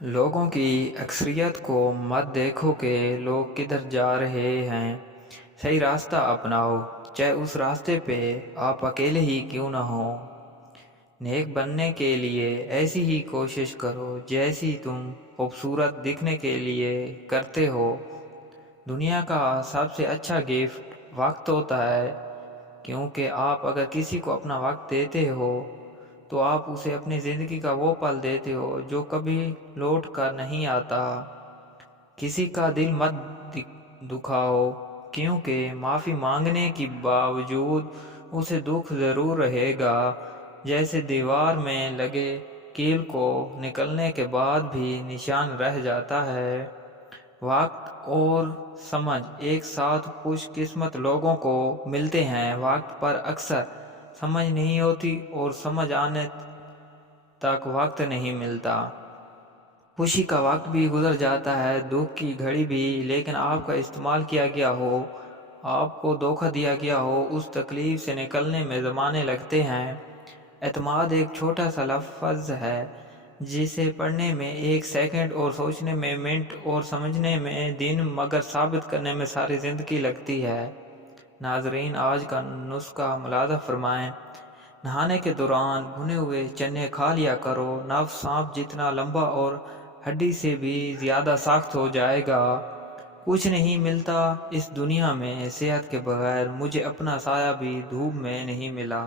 لوگوں کی اکثریت کو مت دیکھو کہ لوگ کدھر جا رہے ہیں، صحیح راستہ اپناؤ، چاہے اس راستے پہ آپ اکیلے ہی کیوں نہ ہو۔ نیک بننے کے لیے ایسی ہی کوشش کرو جیسی تم خوبصورت دکھنے کے لیے کرتے ہو۔ دنیا کا سب سے اچھا گفٹ وقت ہوتا ہے، کیونکہ آپ اگر کسی کو اپنا وقت دیتے ہو تو آپ اسے اپنی زندگی کا وہ پل دیتے ہو جو کبھی لوٹ کر نہیں آتا۔ کسی کا دل مت دکھاؤ، کیونکہ معافی مانگنے کے باوجود اسے دکھ ضرور رہے گا، جیسے دیوار میں لگے کیل کو نکلنے کے بعد بھی نشان رہ جاتا ہے۔ وقت اور سمجھ ایک ساتھ خوش قسمت لوگوں کو ملتے ہیں۔ وقت پر اکثر سمجھ نہیں ہوتی اور سمجھ آنے تک وقت نہیں ملتا۔ خوشی کا وقت بھی گزر جاتا ہے، دکھ کی گھڑی بھی، لیکن آپ کا استعمال کیا گیا ہو، آپ کو دھوکہ دیا گیا ہو، اس تکلیف سے نکلنے میں زمانے لگتے ہیں۔ اعتماد ایک چھوٹا سا لفظ ہے جسے پڑھنے میں 1 سیکنڈ اور سوچنے میں منٹ اور سمجھنے میں دن، مگر ثابت کرنے میں ساری زندگی لگتی ہے۔ ناظرین، آج کا نسخہ ملاحظہ فرمائیں۔ نہانے کے دوران بھنے ہوئے چنے کھا لیا کرو۔ نفس سانپ جتنا لمبا اور ہڈی سے بھی زیادہ سخت ہو جائے گا۔ کچھ نہیں ملتا اس دنیا میں صحت کے بغیر، مجھے اپنا سایہ بھی دھوپ میں نہیں ملا۔